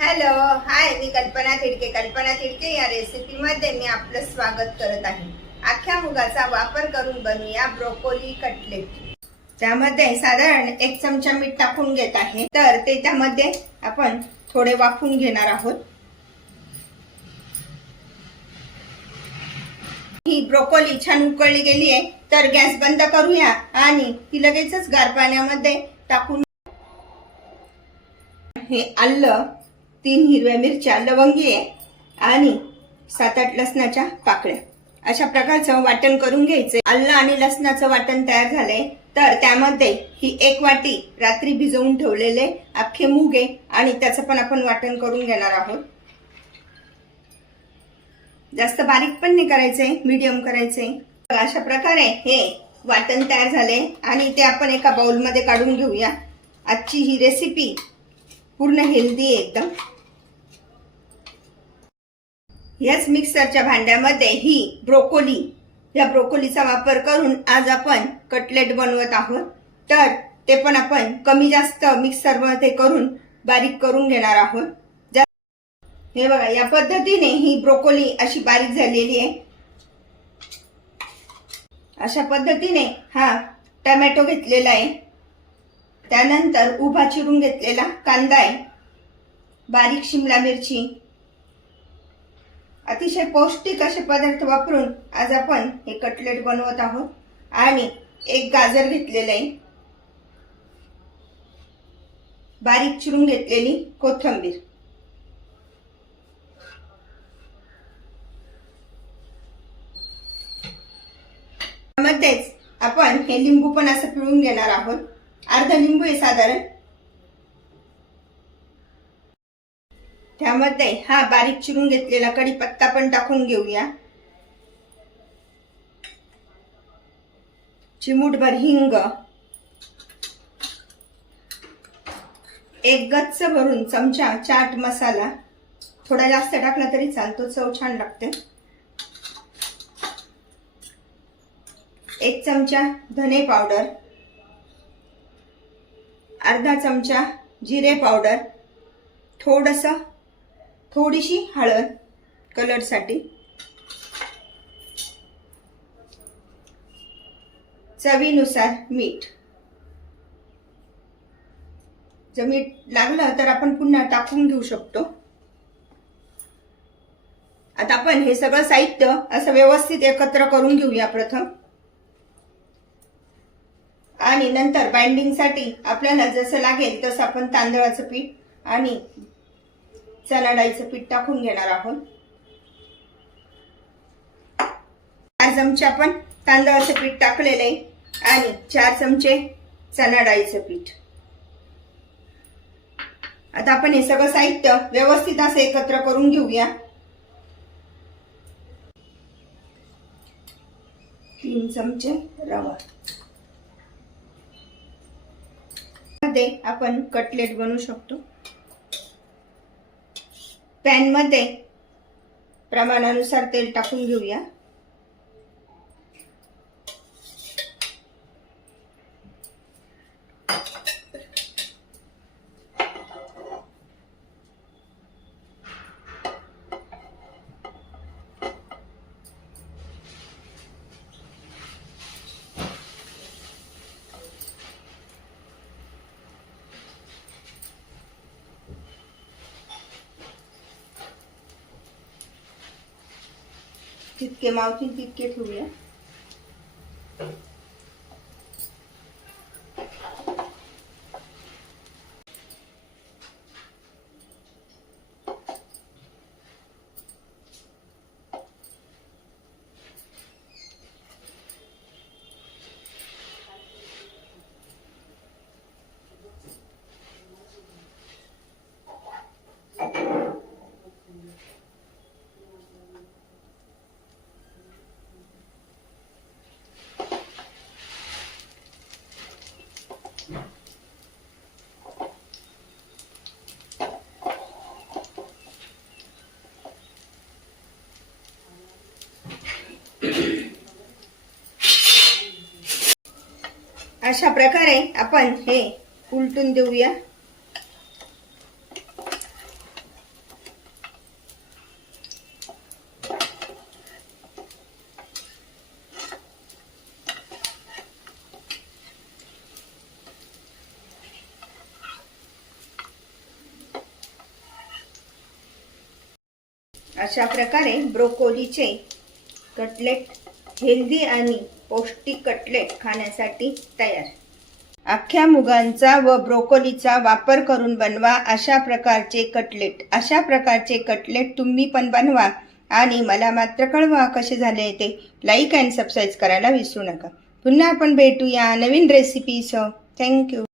Hello hi मी कल्पना तिडके कल्पना तिडके या रेसिपीमध्ये मी आपलं स्वागत करत आहे. अख्ख्या मुगाचा वापर करून बनवूया ब्रोकोली कटलेट त्यामध्ये साधारण एक चमचा मीठ टाकून घेत आहे. तर ते त्यामध्ये आपण थोडे वाफून घेणार आहोत. ही ब्रोकोली छान उकळली गेली आहे. तर गॅस बंद करूया आणि ती लगेचच गार पाण्यामध्ये टाकून हे आलं. तीन हिरव्या मिरच्या लवंगी आहे आणि सात आठ लसणाच्या पाकळ्या. अशा प्रकारचं वाटण करून घ्यायचे आलं आणि लसणाचं वाटण तयार झालंय तर त्यामध्ये ही एक वाटी रात्री भिजवून ठेवलेले अख्खे मुगे आणि त्याचं पण आपण वाटण करून घेणार आहोत. जास्त बारीक पण नाही करायचंय मीडियम करायचंय. तर अशा प्रकारे हे वाटण तयार झाले आणि ते आपण एका बाउलमध्ये काढून घेऊया. आजची ही रेसिपी पूर्ण हेल्दी आहे एकदम. याच मिक्सरच्या भांड्यामध्ये ही ब्रोकोली या ब्रोकोलीचा वापर करून आज आपण कटलेट बनवत आहोत. तर ते पण आपण कमी जास्त मिक्सरमध्ये करून बारीक करून घेणार आहोत. हे बघा या पद्धतीने ही ब्रोकोली अशी बारीक झालेली आहे. अशा पद्धतीने हा टमॅटो घेतलेला आहे. त्यानंतर उभा चिरून घेतलेला कांदा आहे. बारीक शिमला मिरची अतिशय पौष्टिक असे पदार्थ वापरून आज आपण हे कटलेट बनवत आहोत. आणि एक गाजर घेतलेलं आहे. बारीक चिरून घेतलेली कोथिंबीर. मध्येच आपण हे लिंबू पण असं पिळून घेणार आहोत. अर्धा लिंबू आहे साधारण. त्यामध्ये हा बारीक चिरून घेतलेला कढीपत्ता पण टाकून घेऊया. चिमूटभर हिंग. एक गच्च भरून चमचा चाट मसाला. थोडा जास्त टाकला तरी चालतो चव छान लागते. एक चमचा धने पावडर. अर्धा चमचा जिरे पावडर. थोडंसं थोडीशी हळद कलरसाठी. चवीनुसार मीठ. जर मीठ लागलं तर आपण पुन्हा टाकून घेऊ शकतो. आता आपण हे सगळं साहित्य असं व्यवस्थित एकत्र करून घेऊया प्रथम. आणि नंतर बाइंडिंगसाठी आपल्याला जसं लागेल तसं आपण तांदळाचं पीठ आणि चणा डाळीचं पीठ टाकून घेणार आहोत. चार चमचे आपण तांदळाचं पीठ टाकलेलं आहे आणि चार चमचे चणा डाळीचं पीठ. आता आपण हे सगळं साहित्य व्यवस्थित असं एकत्र करून घेऊया. तीन चमचे रवा. मध्ये आपण कटलेट बनवू शकतो. पॅनमध्ये प्रमाणानुसार तेल टाकून घेऊया. जितके मावतील तितके ठेवूया. अशा प्रकारे आपण हे उलटून देऊया. अशा प्रकारे ब्रोकोलीचे कटलेट हेल्दी आणि पौष्टिक कटलेट खाण्यासाठी तयार. अख्ख्या मुगांचा व ब्रोकोलीचा वापर करून बनवा अशा प्रकारचे कटलेट. अशा प्रकारचे कटलेट तुम्ही पण बनवा आणि मला मात्र कळवा कसे झाले ते. लाईक अँड सबस्क्राईब करायला विसरू नका. पुन्हा आपण भेटूया नवीन रेसिपीसह थँक्यू